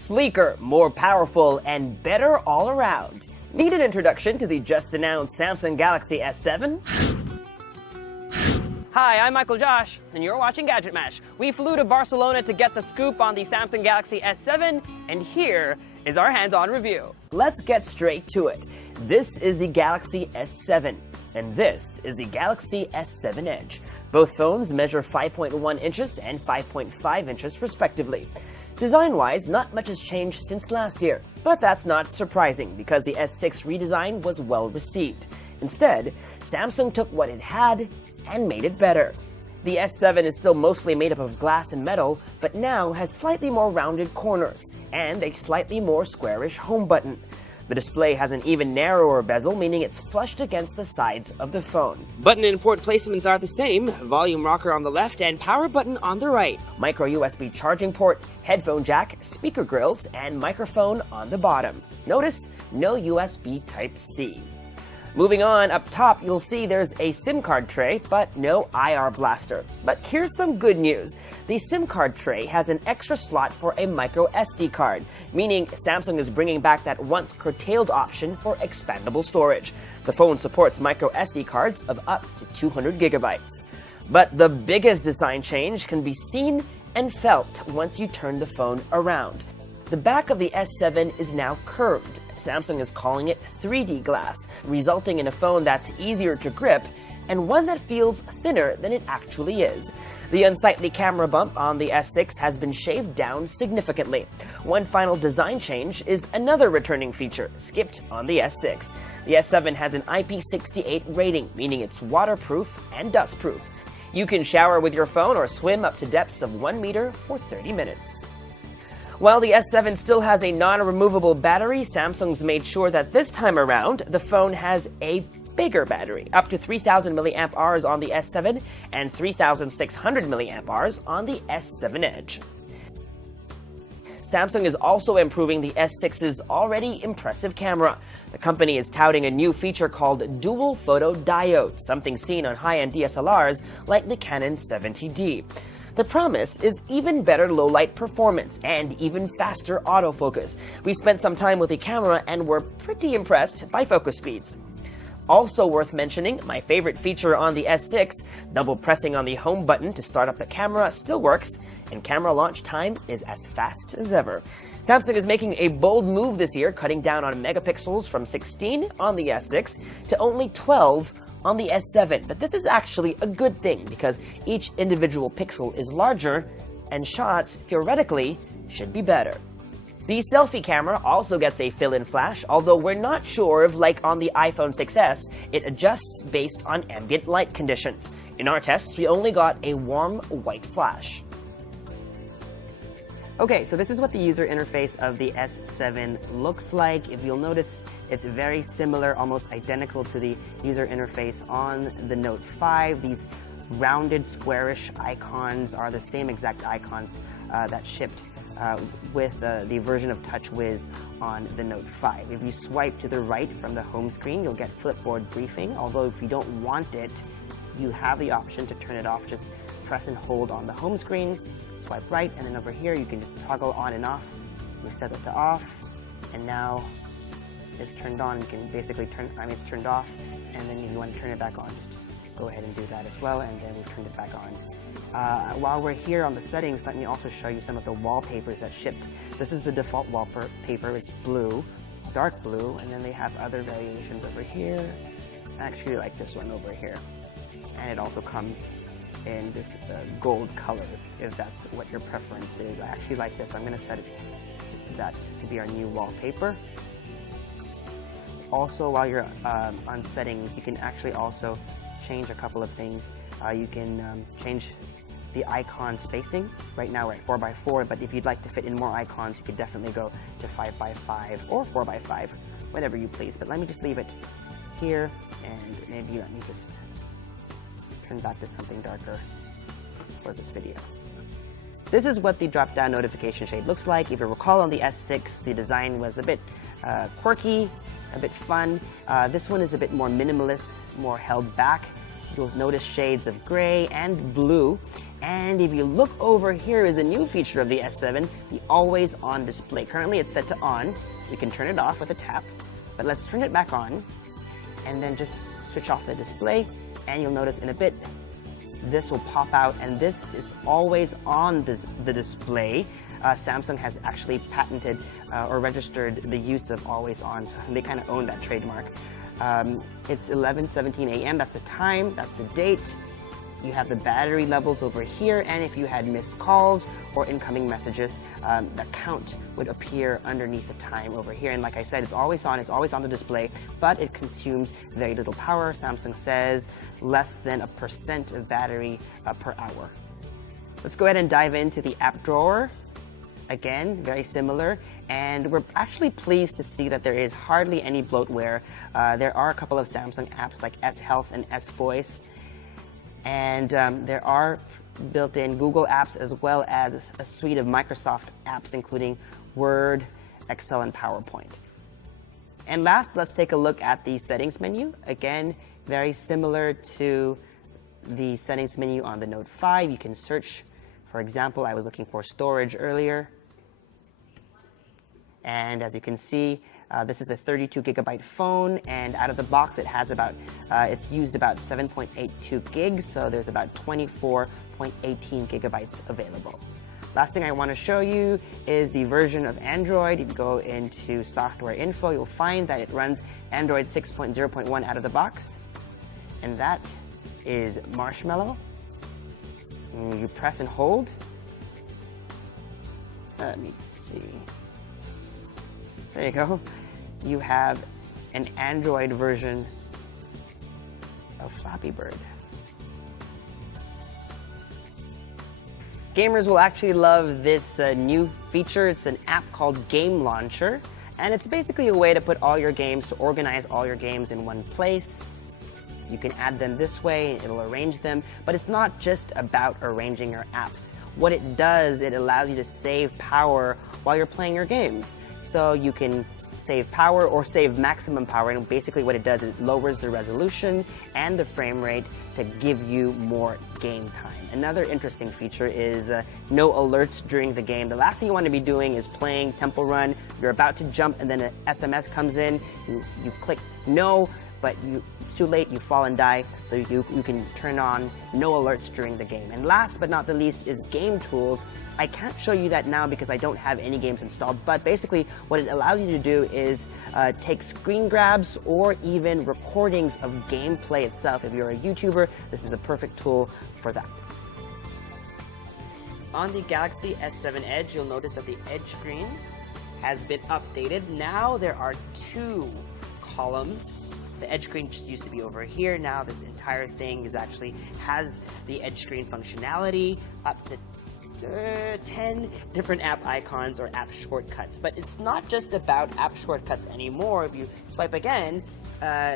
Sleeker, more powerful, and better all around. Need an introduction to the just-announced Samsung Galaxy S7? Hi, I'm Michael Josh, and you're watching Gadget Mash. We flew to Barcelona to get the scoop on the Samsung Galaxy S7, and here is our hands-on review. Let's get straight to it. This is the Galaxy S7, and this is the Galaxy S7 Edge. Both phones measure 5.1 inches and 5.5 inches respectively. Design-wise, not much has changed since last year, but that's not surprising because the S6 redesign was well received. Instead, Samsung took what it had and made it better. The S7 is still mostly made up of glass and metal, but now has slightly more rounded corners and a slightly more squarish home button. The display has an even narrower bezel, meaning it's flushed against the sides of the phone. Button and port placements are the same, volume rocker on the left and power button on the right. Micro USB charging port, headphone jack, speaker grills, and microphone on the bottom. Notice, no USB Type-C. Moving on, up top, you'll see there's a SIM card tray, but no IR blaster. But here's some good news. The SIM card tray has an extra slot for a micro SD card, meaning Samsung is bringing back that once curtailed option for expandable storage. The phone supports micro SD cards of up to 200 gigabytes. But the biggest design change can be seen and felt once you turn the phone around. The back of the S7 is now curved. Samsung is calling it 3D glass, resulting in a phone that's easier to grip and one that feels thinner than it actually is. The unsightly camera bump on the S6 has been shaved down significantly. One final design change is another returning feature, skipped on the S6. The S7 has an IP68 rating, meaning it's waterproof and dustproof. You can shower with your phone or swim up to depths of 1 meter for 30 minutes. While the S7 still has a non-removable battery, Samsung's made sure that this time around, the phone has a bigger battery, up to 3,000 mAh on the S7 and 3,600 mAh on the S7 Edge. Samsung is also improving the S6's already impressive camera. The company is touting a new feature called Dual Photo Diode, something seen on high-end DSLRs like the Canon 70D. The promise is even better low-light performance and even faster autofocus. We spent some time with the camera and were pretty impressed by focus speeds. Also worth mentioning, my favorite feature on the S6, double pressing on the home button to start up the camera still works, and camera launch time is as fast as ever. Samsung is making a bold move this year, cutting down on megapixels from 16 on the S6 to only 12 on the S7, but this is actually a good thing because each individual pixel is larger and shots, theoretically, should be better. The selfie camera also gets a fill-in flash, although we're not sure if, like on the iPhone 6s, it adjusts based on ambient light conditions. In our tests, we only got a warm white flash. Okay, so this is what the user interface of the S7 looks like. If you'll notice, it's very similar, almost identical to the user interface on the Note 5. These rounded, squarish icons are the same exact icons that shipped with the version of TouchWiz on the Note 5. If you swipe to the right from the home screen, you'll get Flipboard Briefing, although if you don't want it, you have the option to turn it off. Just press and hold on the home screen, swipe right, and then over here you can just toggle on and off. You set it to off, and now it's turned on. You can basically it's turned off, and then if you want to turn it back on, just go ahead and do that as well, and then we've turned it back on. While we're here on the settings, let me also show you some of the wallpapers that shipped. This is the default wallpaper. It's blue, dark blue, and then they have other variations over here. I actually like this one over here, and it also comes in this gold color, if that's what your preference is. I actually like this, so I'm going to set it to be our new wallpaper. Also, while you're on settings, you can actually also change a couple of things. You can change the icon spacing. Right now we're at 4x4, but if you'd like to fit in more icons, you could definitely go to 5x5 or 4x5, whatever you please. But let me just leave it here, and maybe let me just turn back to something darker for this video. This is what the drop-down notification shade looks like. If you recall, on the S6, the design was a bit quirky, a bit fun. This one is a bit more minimalist, more held back. You'll notice shades of gray and blue. And if you look over here is a new feature of the S7, the always on display. Currently it's set to on. You can turn it off with a tap, but let's turn it back on and then just switch off the display, and you'll notice in a bit this will pop out, and this is always on the display. Samsung has actually patented or registered the use of always on, so they kind of own that trademark. It's 11:17 a.m. That's the time, that's the date. You have the battery levels over here, and if you had missed calls or incoming messages, the count would appear underneath the time over here. And like I said, it's always on the display, but it consumes very little power. Samsung says less than 1% of battery per hour. Let's go ahead and dive into the app drawer. Again, very similar, and we're actually pleased to see that there is hardly any bloatware. There are a couple of Samsung apps like S Health and S Voice, and there are built-in Google apps as well as a suite of Microsoft apps, including Word, Excel, and PowerPoint. And last, let's take a look at the settings menu. Again, very similar to the settings menu on the Note 5. You can search. For example, I was looking for storage earlier. And as you can see, this is a 32 gigabyte phone, and out of the box it has it's used about 7.82 gigs, so there's about 24.18 gigabytes available. Last thing I want to show you is the version of Android. If you go into software info, you'll find that it runs Android 6.0.1 out of the box, and that is Marshmallow. And you press and hold. Let me see. There you go. You have an Android version of Flappy Bird. Gamers will actually love this new feature. It's an app called Game Launcher, and it's basically a way to put all your games, to organize all your games in one place. You can add them this way, it'll arrange them, but it's not just about arranging your apps. What it does, it allows you to save power while you're playing your games. So you can save power or save maximum power, and basically what it does is it lowers the resolution and the frame rate to give you more game time. Another interesting feature is no alerts during the game. The last thing you want to be doing is playing Temple Run, you're about to jump and then an SMS comes in, you click no, but it's too late, you fall and die, so you can turn on no alerts during the game. And last but not the least is Game Tools. I can't show you that now because I don't have any games installed, but basically what it allows you to do is take screen grabs or even recordings of gameplay itself. If you're a YouTuber, this is a perfect tool for that. On the Galaxy S7 Edge, you'll notice that the Edge screen has been updated. Now there are 2 columns. The Edge screen just used to be over here. Now this entire thing has the Edge screen functionality, up to 10 different app icons or app shortcuts. But it's not just about app shortcuts anymore. If you swipe again,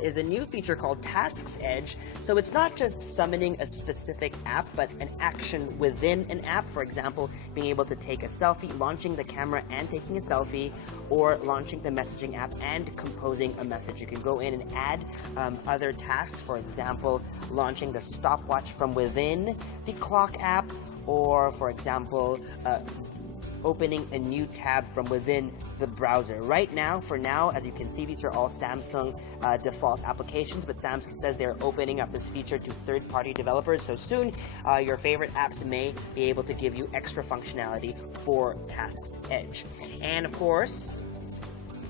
is a new feature called Tasks Edge. So it's not just summoning a specific app, but an action within an app. For example, being able to take a selfie, launching the camera and taking a selfie, or launching the messaging app and composing a message. You can go in and add other tasks, for example, launching the stopwatch from within the clock app, or for example, opening a new tab from within the browser. Right now, for now, as you can see, these are all Samsung default applications, but Samsung says they're opening up this feature to third-party developers, so soon your favorite apps may be able to give you extra functionality for Tasks Edge. And of course,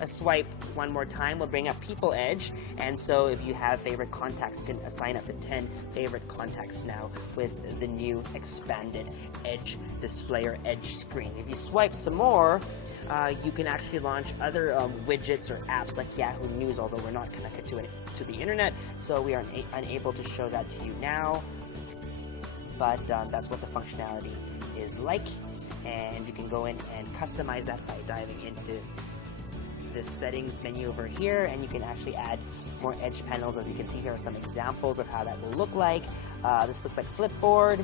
a swipe one more time will bring up People Edge, and so if you have favorite contacts, you can assign up to 10 favorite contacts now with the new expanded Edge display or Edge screen. If you swipe some more, you can actually launch other widgets or apps like Yahoo News, although we're not connected to the internet, so we are unable to show that to you now, but that's what the functionality is like, and you can go in and customize that by diving into this settings menu over here, and you can actually add more Edge panels. As you can see, here are some examples of how that will look like. This looks like Flipboard.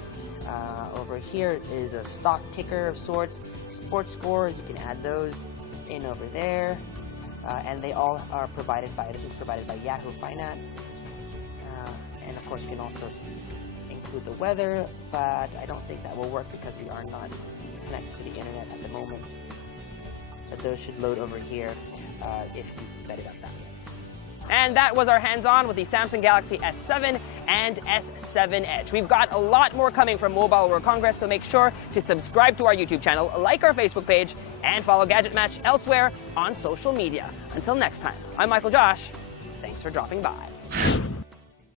Over here is a stock ticker of sorts, sports scores. You can add those in over there, and they all are provided by, this is provided by Yahoo Finance, and of course you can also include the weather, but I don't think that will work because we are not connected to the internet at the moment. But those should load over here if you set it up that way. And that was our hands-on with the Samsung Galaxy S7 and S7 Edge. We've got a lot more coming from Mobile World Congress, so make sure to subscribe to our YouTube channel, like our Facebook page, and follow Gadget Match elsewhere on social media. Until next time, I'm Michael Josh. Thanks for dropping by.